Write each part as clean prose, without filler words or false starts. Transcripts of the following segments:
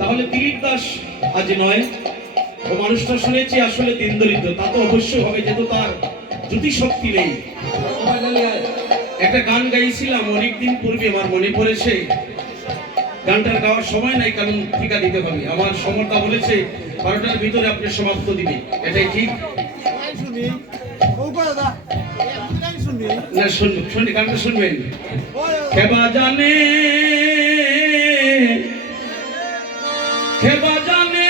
তাহলে দিলীপ দাস আজ নয়, ও মানুষটা শুনেছি আসলে দিন দরিদ্র, তা তো অবশ্যই হবে, যেহেতু তার জ্যোতি শক্তি নেই। একটা গান গাইছিলাম অনেকদিন পূর্বে, আমার মনে পড়েছে। গানটার গাওয়ার সময় নাই, কারণ টিকা দিতে হবে। আমার সমর্থা বলেছে 12টার ভিতরে আপনি সমাপ্ত দিবে, এটাই ঠিক না? শুনি গানটা শুনবেন। খেবা জানে খেবা জানে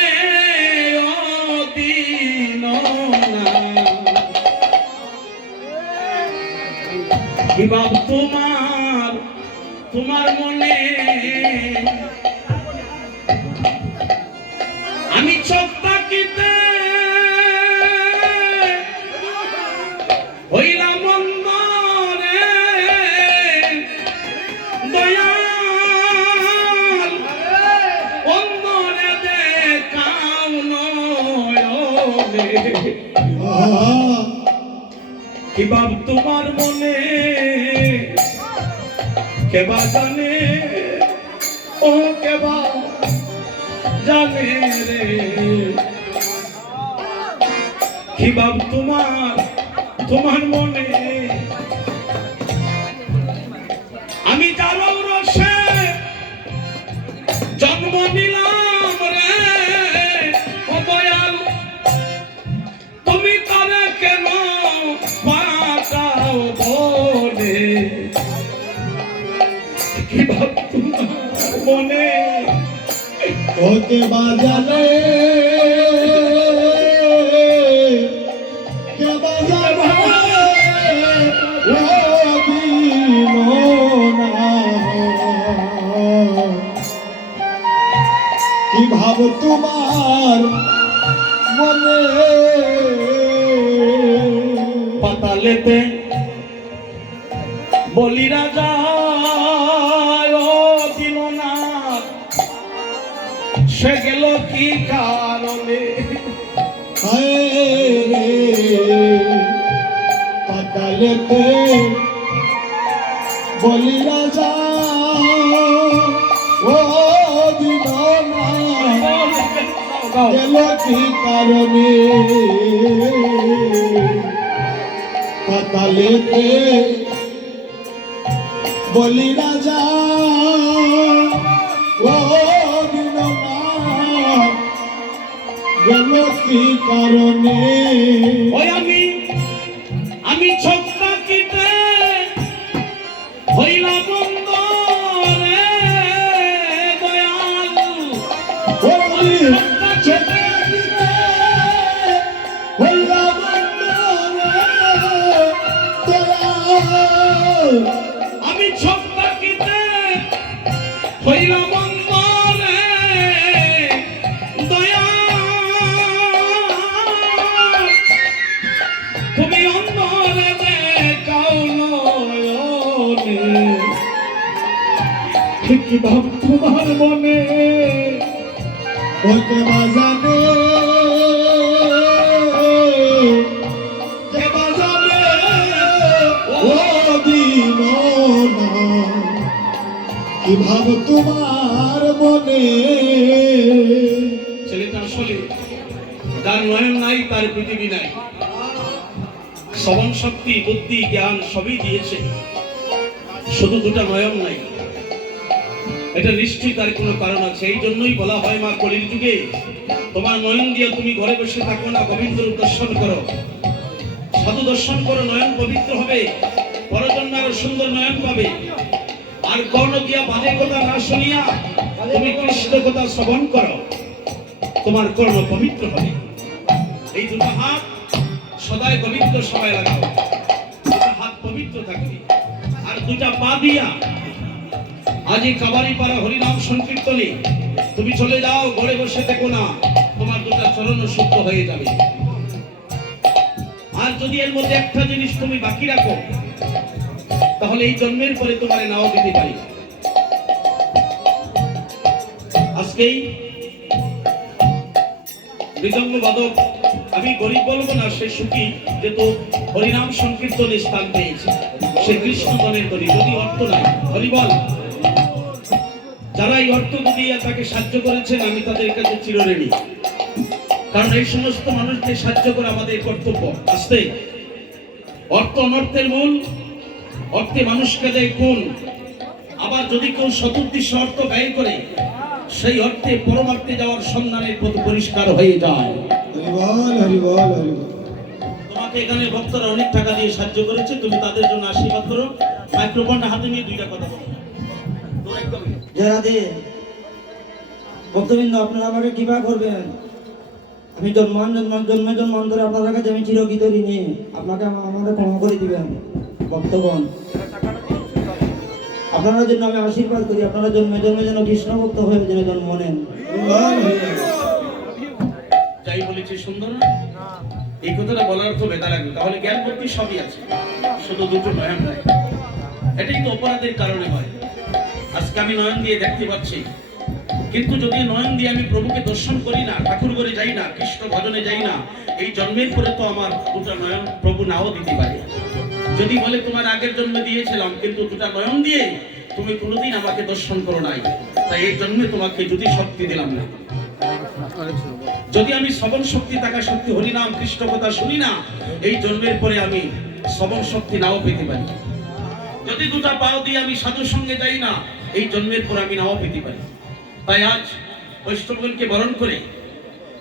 কি ভাব তোমার তোমার মনে, আমি চোখ তাকিতে হইলাম অন্ধরে, দয়াল অন্ধরে দেখাও নয়নে, কি ভাব তোমার মনে, কেবা জানে ও কেবা জানে রে, কি ভাব তোমার তোমার মনে, আমি যারও রসে জন্ম নিলাম রে, ও দয়াল তুমি করে কেন পাঠাও বলে, কি ভাব তোমার মনে, ওকে বাজালে কে বাজালে ও দিননা, কি ভাব তোমার মনে, পাতালেতে বলি রাজা সে গেল কি কারণে, পাতালেতে বলি রাজা ও দিননা, গেল কি কারণে, পাতালেতে বলি রাজা ও গেল কি কারণে, ওই আমি চোখ তাকিতে হইলাম বন্ধ রে, দয়াল ওই চোখ তাকিতে হইলাম বন্ধ রে, দয়াল আমি চোখ তাকিতে হইলাম বন্ধ রে, তুমি অন্ধরে দেখাও নয়নে, কি ভাব তোমার মনে, ওকে বাজানে কে বাজানে ও দিননা, কি ভাব তোমার মনে, ছেলেটা আসলে যার নয়ন নাই তার পৃথিবী নাই, শ্রবণ শক্তি বুদ্ধি জ্ঞান সবই দিয়েছে, শুধু দুটা নয়ন নাই। এটা নিশ্চয়ই তার কোনো কারণ আছে। এই জন্যই বলা হয় মা কলির যুগে তোমার নয়ন দিয়ে তুমি ঘরে বসে থাকো না, গোবিন্দ দর্শন করো, সাধু দর্শন করো, নয়ন পবিত্র হবে, পরজন্ম আরো সুন্দর নয়ন পাবে। আর কর্ণ দিয়া বাজে কথা না শুনিয়া তুমি কৃষ্ণ কথা শ্রবণ করো, তোমার কর্ণ পবিত্র হবে। এই দুটো হাত সদায় পবিত্র সবাই লাগাও, দুটা হাত পবিত্র থাকবে। আর দুটা পা দিয়া আজ এই কাবারিপাড়া হরিনাম সংকীর্তনে তুমি চলে যাও, ঘরে বসে থেকো না, তোমার দুটা চরণ শুদ্ধ হয়ে যাবে। আর যদি এর মধ্যে একটা জিনিস তুমি বাকি রাখো, তাহলে এই জন্মের পরে তোমার নাও দিতে পারি। আজকেই মৃদঙ্গ বাদক আমি গরিব বলবো না, সে সুখী, যেহেতু হরিনাম সংকীর্তনে স্থান পেয়েছে, সে কৃষ্ণগণের তরি, যদি অর্থ নাই হরিবল। যারা এই অর্থ দিয়ে তাকে সাহায্য করেছেন আমি তাদের কাছে চিরঋণী, কারণ এই সমস্ত মানুষকে সাহায্য করা আমাদের কর্তব্য। আসতে অর্থ অনর্থের মূল, অর্থে মানুষকে দেয় কোন, আবার যদি কেউ সদুদ্দেশ্যে অর্থ ব্যয় করে সেই অর্থে পরমার্থে যাওয়ার সন্ধানের পথ পরিষ্কার হয়ে যায়। তোমাকে এখানে ভক্তরা অনেক টাকা দিয়ে সাহায্য করেছে, তুমি তাদের জন্য আশীর্বাদ করো। মাইক্রোফোনটা হাতে নিয়ে দুইটা কথা বলো। জয় রাধে। ভক্তবৃন্দ, আপনারা আমাকে কৃপা করবেন। আমি জন্মান্তরে আপনাদের কাছে আমি চিরকৃত ঋণী। আপনাকে আমাদের ক্ষমা করে দিবেন। ভক্তগণ, আপনারা জন্য আমি আশীর্বাদ করি, আপনারা জন্মে জন্মে যেন কৃষ্ণ ভক্ত হয়ে যেন জন্ম নেন। যাই বলেছি সুন্দর না? এই কথাটা বলার তো বেদা লাগবে, তাহলে জ্ঞান ভক্তি সবই আছে, শুধু দুটো নয়ন নাই। এটাই তো অপরাধের কারণে হয়। আজকে আমি নয়ন দিয়ে দেখতে পাচ্ছি, কিন্তু যদি নয়ন দিয়ে আমি প্রভুকে দর্শন করি না, ঠাকুর ঘরে যাই না, কৃষ্ণ ভজনে যাই না, এই জন্মের পরে তো আমার দুটো নয়ন প্রভু নাও দিতে পারে। যদি বলে তোমার আগের জন্মে দিয়েছিলাম, কিন্তু দুটা নয়ন দিয়ে তুমি কোনোদিন আমাকে দর্শন করো নাই, তাই এই জন্মে তোমাকে যদি শক্তি দিলাম না। যদি আমি শ্রবণ শক্তি থাকা শক্তি হরিনাম কৃষ্ণ কথা শুনি না, এই জন্মের পরে আমি শ্রবণ শক্তি নাও পেতে পারি। যদি দুটা পাও দিয়ে আমি সাধুর সঙ্গে যাই না, এই জন্মের পর আমি নাও পেতে পারি। তাই আজ বৈষ্ণবগণকে বরণ করে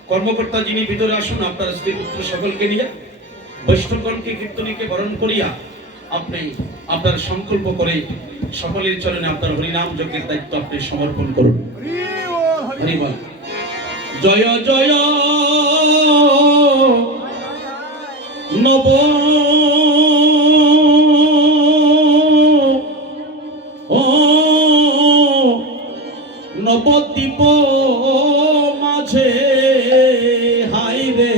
কর্মকর্তা যিনি ভিতরে আসুন, আপনার স্ত্রী পুত্র সকলকে নিয়ে বৈষ্ণবগণকে কীর্তনীকে বরণ করিয়া আপনি আপনার সংকল্প করে সকলের চরণে আপনার হরিনাম যজ্ঞের দায়িত্ব আপনি সমর্পণ করুন। হরি বল। জয় জয় নব ও নবদ্বীপ মাঝে হাই রে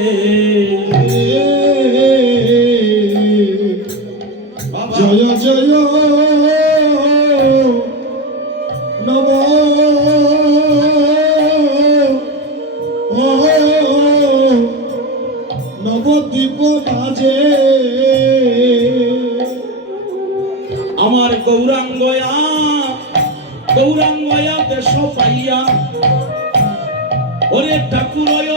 জয় জয় নব নবদ্বীপ মাঝে আমার গৌরাঙ্গয়া গৌরাঙ্গয়া দেশ পাইয়া ওরে ঠাকুরয়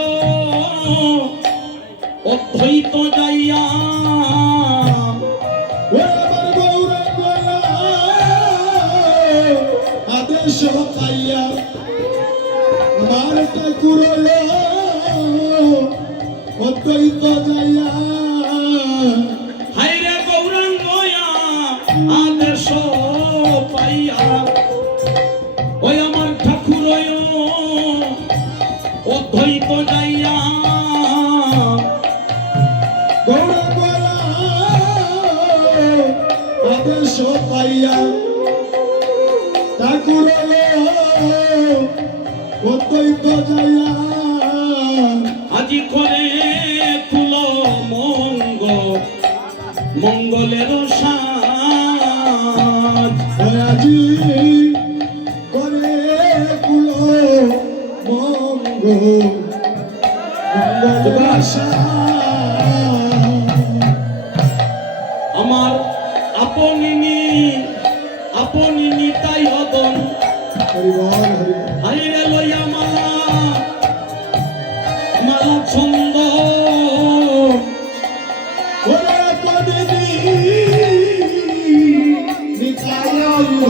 অদ্বৈত যাইয়া আমার গৌরাঙ্গয়া আদেশ পাইয়া আমার ঠাকুর অদ্বৈত যাইয়া হাইরে গৌরাঙ্গয়া আদেশ পাইয়া ওই আমার ঠাকুরয় অদ্বৈত যাইয়া গৌরাঙ্গয়া আদেশ পাইয়া ঠাকুর অদ্বৈত যাইয়া আজি করে তুল মঙ্গলের সাজ আজি করে কুল মঙ্গল আমার আপনি নিতাই হদন হরিবল হরিবল হাইরে লইয়া মালা মালা ছন্দ ওরে কদিনি নিতাই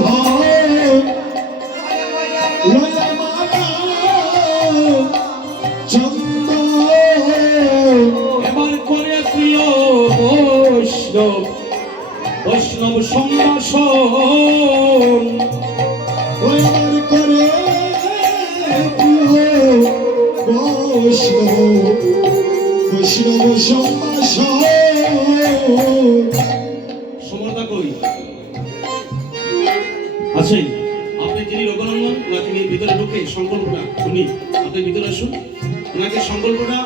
হয় লয়া মালা চন্দ এবার করে প্রিয় বৈষ্ণব সম্ভাষণ ওয়ার করে বৈষ্ণব সম্ভাষণ সমর্থা কই আছে? আপনি যিনি রঘুনন্দন, ওনাকে নিয়ে ভিতরে ঢুকে সংকল্পনা, উনি আপনি ভিতরে আসুন, ওনাকে সংকল্পনা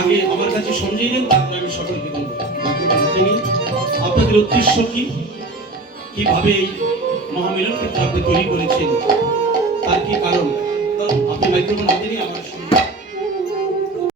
আগে আমার কাছে সমঝিয়ে দেন, তারপরে আমি সকলকে বলবো। আপনাদের উদ্দেশ্য কি, কিভাবে এই মহামিলন ক্ষেত্র আপনি তৈরি করেছেন, তার কি কারণ, আপনি মাইক্রোফোন হাতে নিয়ে আমার সঙ্গে